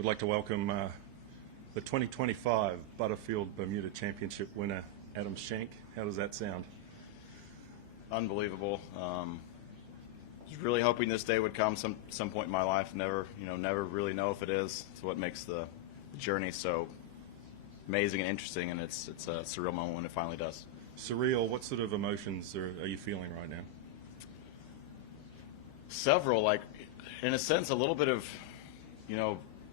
We'd like to welcome the 2025 Butterfield Bermuda Championship winner, Adam Schenk. How does that sound? Unbelievable. Was really hoping this day would come some point in my life. Never really know if it is. It's what makes the journey so amazing and interesting, and it's a surreal moment when it finally does. Surreal. What sort of emotions are you feeling right now? Several, like in a sense, a little bit of,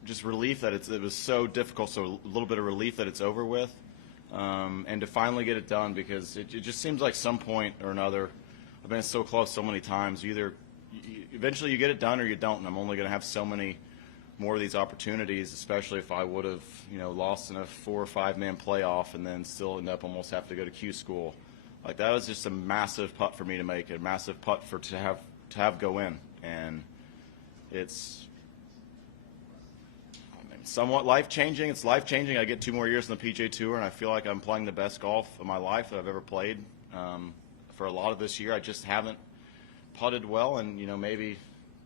just relief that it was so difficult. So a little bit of relief that it's over with, and to finally get it done, because it just seems like some point or another, I've been so close so many times. Eventually you get it done or you don't, and I'm only going to have so many more of these opportunities, especially if I would have, lost in a 4 or 5 man playoff and then still end up almost have to go to Q school. Like, that was just a massive putt for me to make, a massive putt to have go in, and it's somewhat life-changing. It's life-changing. I get 2 more years on the PGA Tour, and I feel like I'm playing the best golf of my life that I've ever played. For a lot of this year, I just haven't putted well, and maybe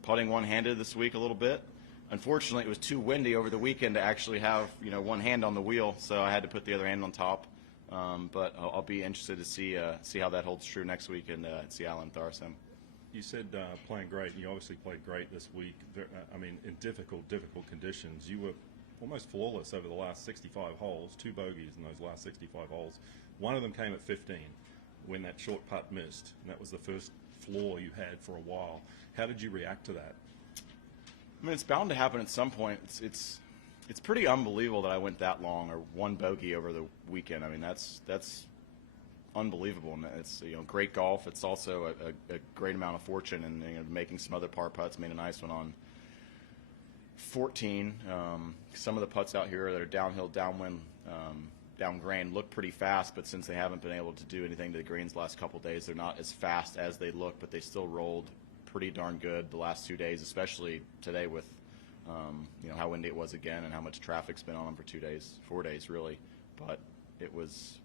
putting one-handed this week a little bit. Unfortunately, it was too windy over the weekend to actually have one hand on the wheel, so I had to put the other hand on top. But I'll be interested to see how that holds true next week and see Alan Tharsim. You said playing great, and you obviously played great this week. In difficult conditions. You were almost flawless over the last 65 holes, 2 bogeys in those last 65 holes. One of them came at 15 when that short putt missed, and that was the first flaw you had for a while. How did you react to that? It's bound to happen at some point. It's pretty unbelievable that I went that long, or 1 bogey over the weekend. That's unbelievable, and it's great golf. It's also a great amount of fortune, and making some other par putts. Made a nice one on 14. Some of the putts out here that are downhill, downwind, down grain look pretty fast, but since they haven't been able to do anything to the greens the last couple of days, they're not as fast as they look, but they still rolled pretty darn good the last 2 days, especially today with how windy it was again and how much traffic's been on them for 2 days, 4 days really. But it's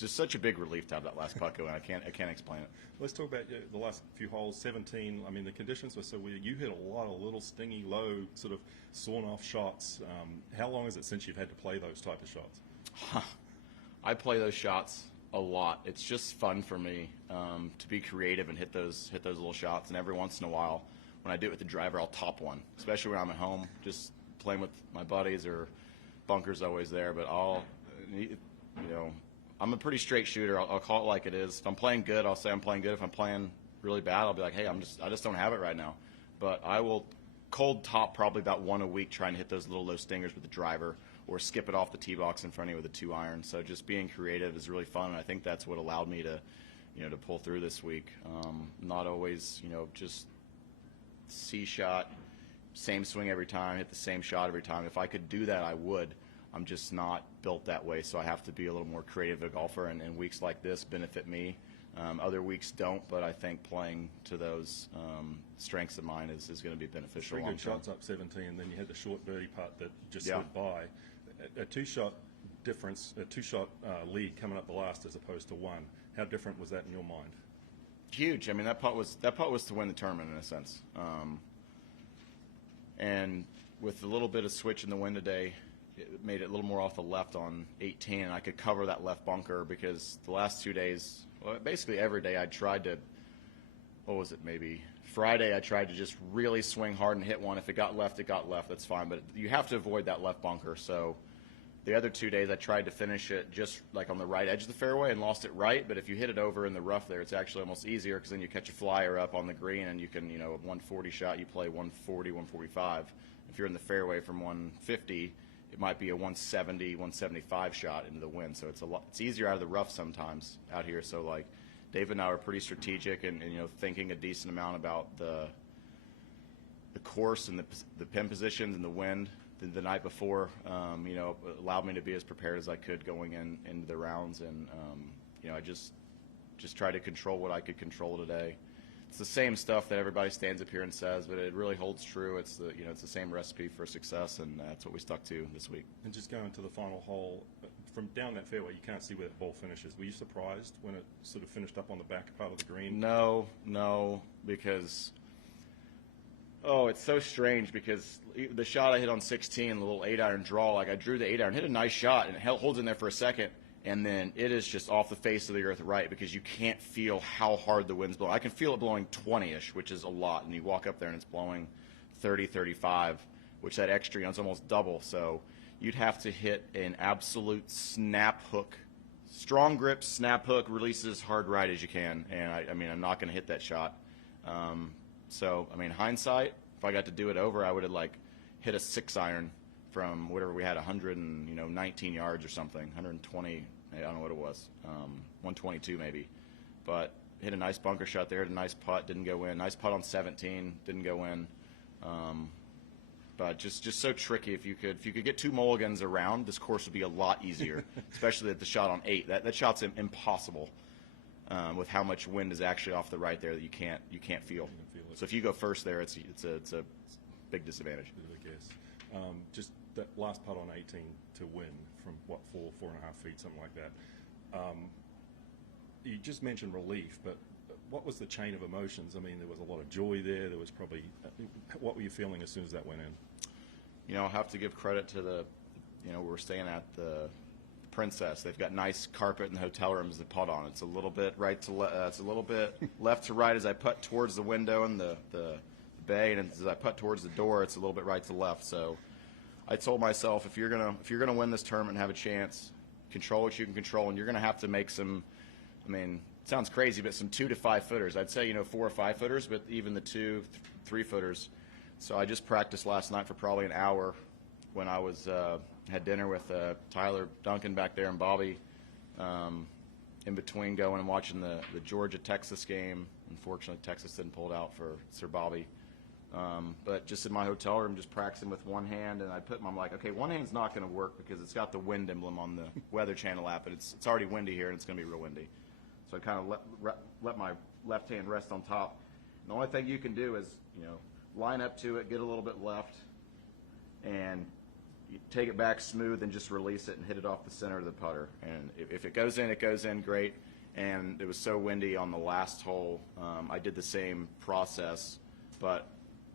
just such a big relief to have that last putt go in. I can't explain it. Let's talk about the last few holes. 17. The conditions were so weird. You hit a lot of little stingy, low, sort of sawn-off shots. How long is it since you've had to play those type of shots? I play those shots a lot. It's just fun for me to be creative and hit those little shots. And every once in a while, when I do it with the driver, I'll top one, especially when I'm at home, just playing with my buddies, or bunker's always there. But I'm a pretty straight shooter. I'll call it like it is. If I'm playing good, I'll say I'm playing good. If I'm playing really bad, I'll be like, hey, I just don't have it right now. But I will cold top probably about 1 a week, trying to hit those little low stingers with the driver, or skip it off the tee box in front of you with a 2-iron. So just being creative is really fun, and I think that's what allowed me to, to pull through this week. Not always, just C shot, same swing every time, hit the same shot every time. If I could do that, I would. I'm just not built that way, so I have to be a little more creative a golfer, and weeks like this benefit me. Other weeks don't, but I think playing to those strengths of mine is going to be beneficial. 3 good shots up 17, and then you had the short birdie putt that just slid by. A 2-shot difference, a 2-shot lead coming up the last as opposed to 1. How different was that in your mind? Huge. That putt was to win the tournament in a sense. And with a little bit of switch in the wind today, it made it a little more off the left on 18, and I could cover that left bunker, because the last 2 days, basically every day, I tried to, maybe Friday, I tried to just really swing hard and hit one. If it got left, it got left. That's fine, but you have to avoid that left bunker. So the other 2 days, I tried to finish it just like on the right edge of the fairway and lost it right. But if you hit it over in the rough there, it's actually almost easier, because then you catch a flyer up on the green, and you can, a 140 shot, you play 140, 145. If you're in the fairway from 150, it might be a 170, 175 shot into the wind. So it's easier out of the rough sometimes out here. So like David and I were pretty strategic, and thinking a decent amount about the course and the pin positions and the wind the night before. Allowed me to be as prepared as I could going into the rounds, and I just tried to control what I could control today. It's the same stuff that everybody stands up here and says, but it really holds true. It's the same recipe for success, and that's what we stuck to this week. And just going to the final hole, from down that fairway, you can't see where that ball finishes. Were you surprised when it sort of finished up on the back part of the green? No, because Oh, it's so strange because the shot I hit on 16, the little 8-iron draw, like I drew the 8-iron, hit a nice shot, and it holds in there for a second, and then it is just off the face of the earth right because you can't feel how hard the wind's blowing. I can feel it blowing 20-ish, which is a lot, and you walk up there and it's blowing 30, 35, which that extra, it's almost double. So you'd have to hit an absolute snap hook, strong grip, snap hook, release as hard right as you can, and I mean, I'm not going to hit that shot. So, I mean, hindsight, if I got to do it over, I would have, like, hit a 6-iron from whatever we had, 119 yards or something, 120, I don't know what it was, 122 maybe. But hit a nice bunker shot there, hit a nice putt, didn't go in. Nice putt on 17, didn't go in. But just so tricky. If you could get 2 mulligans around, this course would be a lot easier, especially at the shot on 8. That shot's impossible. With how much wind is actually off the right there that you can't feel. So if you go first there, it's a big disadvantage. I guess. Just that last putt on 18 to win from what 4.5 feet, something like that. You just mentioned relief, but what was the chain of emotions? I mean, there was a lot of joy there. There was probably what were you feeling as soon as that went in? I'll have to give credit to the, we're staying at the Princess. They've got nice carpet in the hotel rooms to putt on. It's a little bit it's a little bit left to right as I putt towards the window and the bay, and as I putt towards the door, it's a little bit right to left. So I told myself, if you're gonna win this tournament and have a chance, control what you can control, and you're gonna have to make some. I mean, it sounds crazy, but some 2 to 5 footers. I'd say 4 or 5 footers, but even the 2, 3 footers. So I just practiced last night for probably an hour when I was. Had dinner with Tyler Duncan back there and Bobby in between going and watching the Georgia-Texas game. Unfortunately, Texas didn't pull it out for Sir Bobby. But just in my hotel room, just practicing with one hand, and I'm like, okay, one hand's not going to work because it's got the wind emblem on the Weather Channel app, and it's already windy here, and it's going to be real windy. So I kind of let my left hand rest on top. And the only thing you can do is, line up to it, get a little bit left, and you take it back smooth and just release it and hit it off the center of the putter. And if it goes in, great. And it was so windy on the last hole. I did the same process, but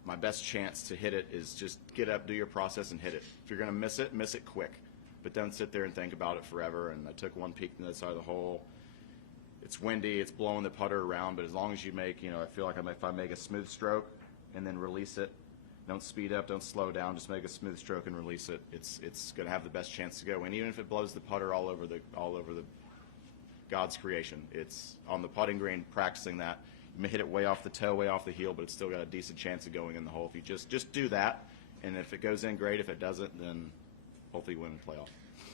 my best chance to hit it is just get up, do your process, and hit it. If you're going to miss it quick. But don't sit there and think about it forever. And I took one peek to the side of the hole. It's windy, it's blowing the putter around, but as long as you make, I feel like if I make a smooth stroke and then release it, don't speed up, don't slow down, just make a smooth stroke and release it. It's going to have the best chance to go. And even if it blows the putter all over the God's creation, it's on the putting green practicing that. You may hit it way off the toe, way off the heel, but it's still got a decent chance of going in the hole. If you just do that, and if it goes in, great. If it doesn't, then hopefully you win the playoff.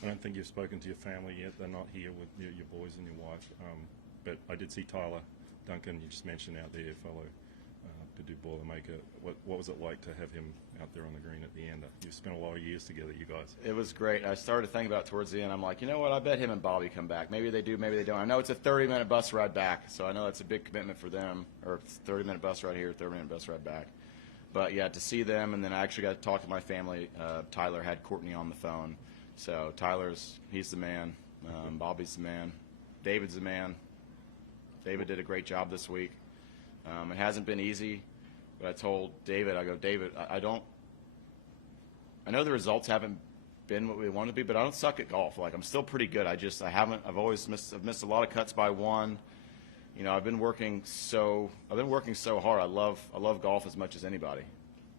I don't think you've spoken to your family yet. They're not here with your boys and your wife. But I did see Tyler Duncan, you just mentioned out there, fellow Purdue Boilermaker. What was it like to have him out there on the green at the end? You've spent a lot of years together, you guys. It was great. I started thinking about it towards the end. I'm like, you know what? I bet him and Bobby come back. Maybe they do, maybe they don't. I know it's a 30-minute bus ride back, so I know that's a big commitment for them. Or 30-minute bus ride here, 30-minute bus ride back. But, yeah, to see them, and then I actually got to talk to my family. Tyler had Courtney on the phone. So he's the man. Bobby's the man. David's the man. David did a great job this week. It hasn't been easy, but I told David, David, I know the results haven't been what we want to be, but I don't suck at golf. Like, I'm still pretty good. I've missed a lot of cuts by one. I've been working so hard. I love golf as much as anybody.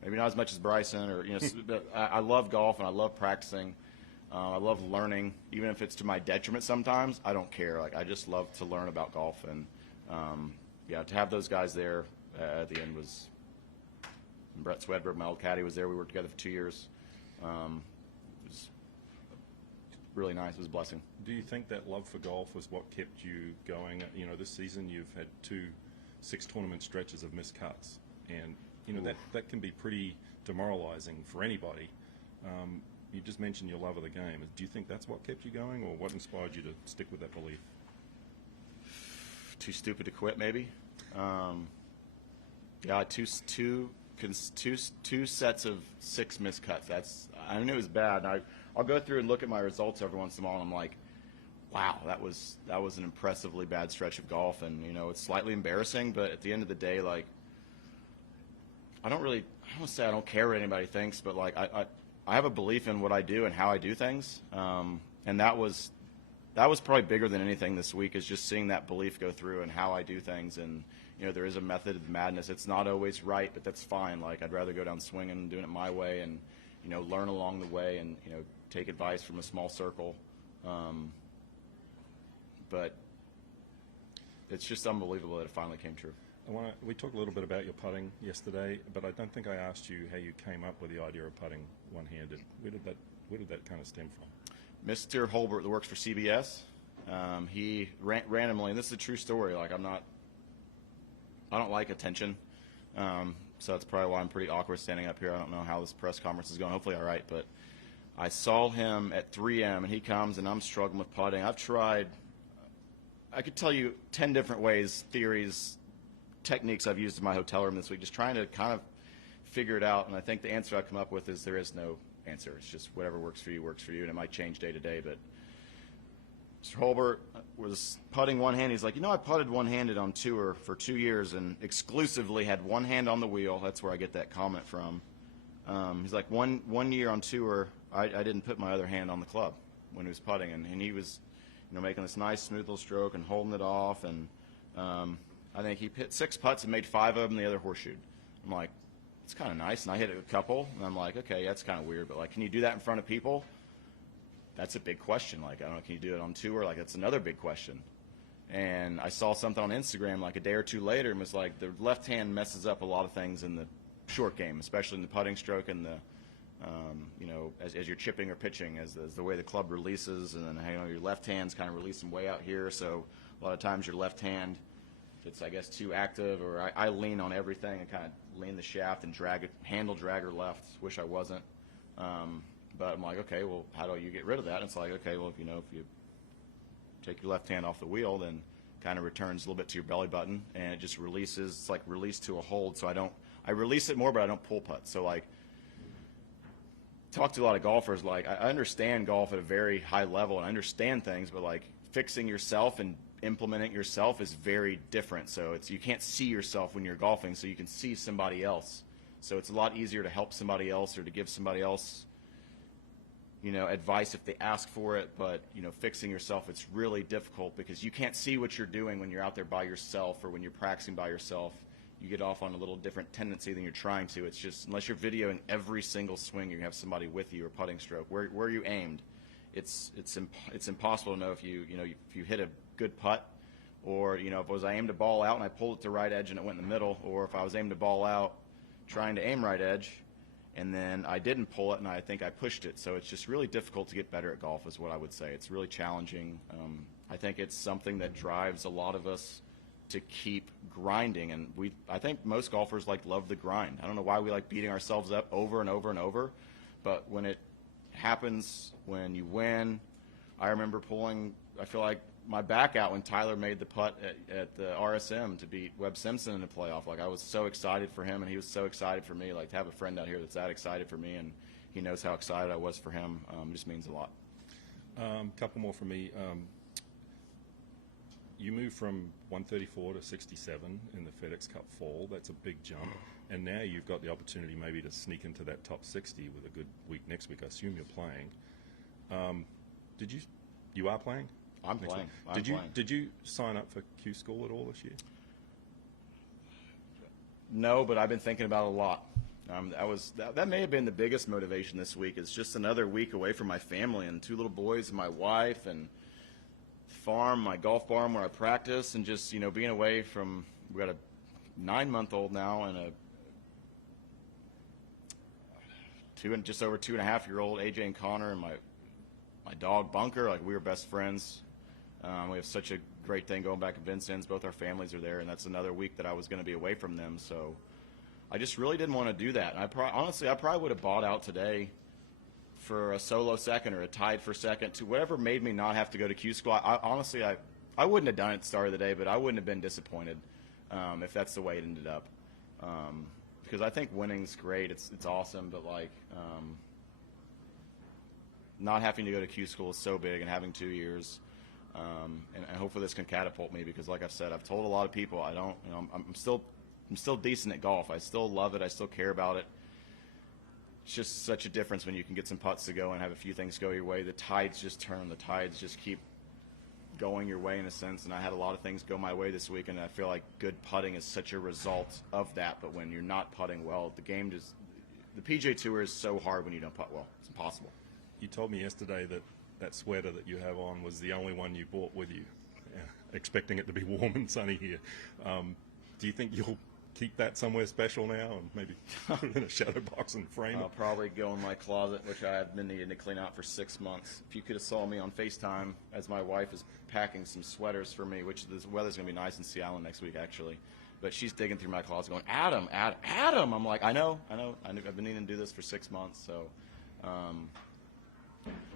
Maybe not as much as Bryson but I love golf and I love practicing. I love learning, even if it's to my detriment sometimes. I don't care. Like, I just love to learn about golf, and to have those guys there at the end was. Brett Swedberg, my old caddy, was there. We worked together for 2 years. It was really nice. It was a blessing. Do you think that love for golf was what kept you going? This season you've had 2 6-tournament stretches of missed cuts, and that can be pretty demoralizing for anybody. You just mentioned your love of the game. Do you think that's what kept you going, or what inspired you to stick with that belief? Too stupid to quit, maybe. Two sets of 6 missed cuts. I knew it was bad. I'll go through and look at my results every once in a while, and I'm like, wow, that was an impressively bad stretch of golf, and it's slightly embarrassing. But at the end of the day, like, I don't don't want to say I don't care what anybody thinks, but like I have a belief in what I do and how I do things, and that was probably bigger than anything this week, is just seeing that belief go through and how I do things. And there is a method of madness. It's not always right, but that's fine. Like, I'd rather go down swinging, doing it my way, and learn along the way, and take advice from a small circle. But it's just unbelievable that it finally came true. We talked a little bit about your putting yesterday, but I don't think I asked you how you came up with the idea of putting one-handed. Where did that kind of stem from? Mr. Holbert, that works for CBS, he randomly, and this is a true story. Like, I don't like attention, so that's probably why I'm pretty awkward standing up here. I don't know how this press conference is going. Hopefully, all right. But I saw him at 3M, and he comes, and I'm struggling with putting. I've tried. I could tell you 10 different ways, theories, techniques I've used in my hotel room this week, just trying to kind of figure it out. And I think the answer I come up with is there is no answer. It's just whatever works for you, and it might change day to day. But Mr. Holbert was putting one hand. He's like, I putted one-handed on tour for 2 years and exclusively had one hand on the wheel. That's where I get that comment from. He's like, one year on tour, I didn't put my other hand on the club when he was putting, and he was making this nice smooth little stroke and holding it off. And I think he hit 6 putts and made 5 of them the other horseshoe. I'm like, it's kind of nice. And I hit a couple, and I'm like, okay, that's kind of weird. But, like, can you do that in front of people? That's a big question. Like, I don't know, can you do it on tour? Like, that's another big question. And I saw something on Instagram like a day or two later, and was like, the left hand messes up a lot of things in the short game, especially in the putting stroke and the, as you're chipping or pitching, as the way the club releases, and then your left hand's kind of releasing way out here. So a lot of times your left hand, it's, I guess, too active, or I lean on everything and kind of lean the shaft and handle dragger left. Wish I wasn't. But I'm like, okay, well, how do you get rid of that? And it's like, okay, well, if you take your left hand off the wheel, then kind of returns a little bit to your belly button, and it just releases. It's like release to a hold. So I release it more, but I don't pull putt. So, like, talk to a lot of golfers. Like, I understand golf at a very high level and I understand things, but, like, fixing yourself and implementing yourself is very different. So you can't see yourself when you're golfing, so you can see somebody else. So it's a lot easier to help somebody else or to give somebody else advice if they ask for it. But fixing yourself, it's really difficult because you can't see what you're doing when you're out there by yourself, or when you're practicing by yourself. You get off on a little different tendency than you're trying to. It's just, unless you're videoing every single swing, you have somebody with you, or putting stroke, where you aimed. It's impossible to know if you hit a good putt, or if it was I aimed a ball out and I pulled it to right edge and it went in the middle, or if I was aimed a ball out trying to aim right edge and then I didn't pull it and I think I pushed it. So it's just really difficult to get better at golf, is what I would say. It's really challenging. I think it's something that drives a lot of us to keep grinding, and I think most golfers love the grind. I don't know why we like beating ourselves up over and over and over, but when it happens, when you win, I remember pulling, I feel like, my back out when Tyler made the putt at the RSM to beat Webb Simpson in the playoff. Like, I was so excited for him, and he was so excited for me. Like, to have a friend out here that's that excited for me, and he knows how excited I was for him, just means a lot. Couple more for me. You moved from 134 to 67 in the FedEx Cup fall. That's a big jump. And now you've got the opportunity maybe to sneak into that top 60 with a good week next week. I assume you're playing. You are playing? I'm playing. Did you sign up for Q School at all this year? No, but I've been thinking about it a lot. That may have been the biggest motivation this week. It's just another week away from my family and 2 little boys and my wife and farm, my golf farm where I practice, and just being away from. We got a 9-month-old now and just over 2.5-year-old AJ and Connor, and my dog Bunker. Like, we were best friends. We have such a great thing going back at Vincennes. Both our families are there, and that's another week that I was going to be away from them. So I just really didn't want to do that. And honestly, I probably would have bought out today for a solo second or a tied for second to whatever made me not have to go to Q School. Honestly, I wouldn't have done it at the start of the day, but I wouldn't have been disappointed if that's the way it ended up. Because I think winning's great. It's awesome, but not having to go to Q School is so big, and having 2 years. And hopefully this can catapult me, because like I've said, I've told a lot of people I'm still decent at golf. I still love it. I still care about it. it's just such a difference when you can get some putts to go and have a few things go your way. The tides just turn. The tides just keep going your way in a sense. And I had a lot of things go my way this week, and I feel like good putting is such a result of that. But when you're not putting well, the game just – the PGA Tour is so hard when you don't putt well. It's impossible. You told me yesterday that that sweater that you have on was the only one you brought with you, expecting it to be warm and sunny here. Do you think you'll keep that somewhere special now and maybe put it in a shadow box and frame I'll it? probably go in my closet, which I have been needing to clean out for 6 months. If you could have saw me on FaceTime as my wife is packing some sweaters for me, which the weather's going to be nice in Seattle next week, actually. But she's digging through my closet going, Adam. I'm like, I know. I've been needing to do this for 6 months, so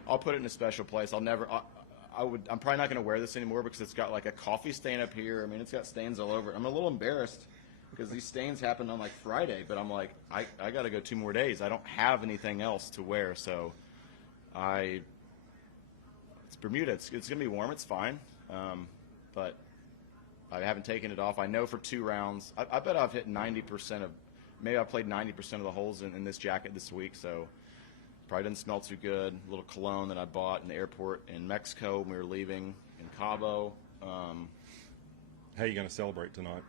I'll put it in a special place. I'm probably not going to wear this anymore because it's got like a coffee stain up here. I mean, it's got stains all over it. I'm a little embarrassed because these stains happened on like Friday, but I'm like, I got to go 2 more days. I don't have anything else to wear, so it's Bermuda. It's going to be warm. It's fine, but I haven't taken it off. I know for 2 rounds, I bet I've hit 90% of, maybe I played 90% of the holes in this jacket this week, so probably doesn't smell too good. A little cologne that I bought in the airport in Mexico when we were leaving in Cabo. How are you going to celebrate tonight?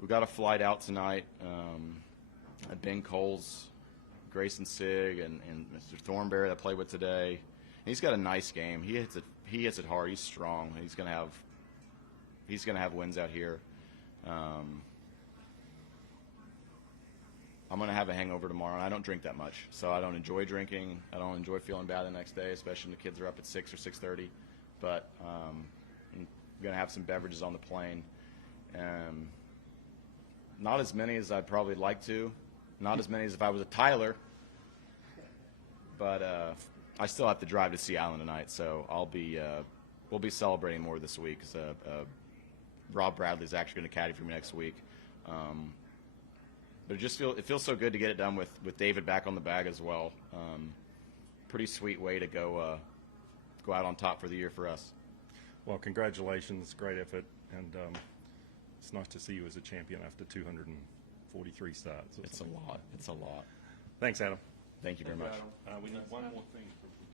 We got a flight out tonight at Ben Cole's, Grayson Sig, and Mr. Thornberry that I played with today. And he's got a nice game. He hits it hard. He's strong. He's gonna have wins out here. I'm going to have a hangover tomorrow, and I don't drink that much. So I don't enjoy drinking. I don't enjoy feeling bad the next day, especially when the kids are up at 6 or 6:30. But I'm going to have some beverages on the plane. Not as many as I'd probably like to. Not as many as if I was a Tyler. But I still have to drive to Sea Island tonight, so we'll be celebrating more this week. Cause, Rob Bradley's actually going to caddy for me next week. But it feels so good to get it done with David back on the bag as well. Pretty sweet way to go out on top for the year for us. Well, congratulations, great effort, and it's nice to see you as a champion after 243 starts. It's a lot. It's a lot. Thanks, Adam. Thank you very much. We need one more thing.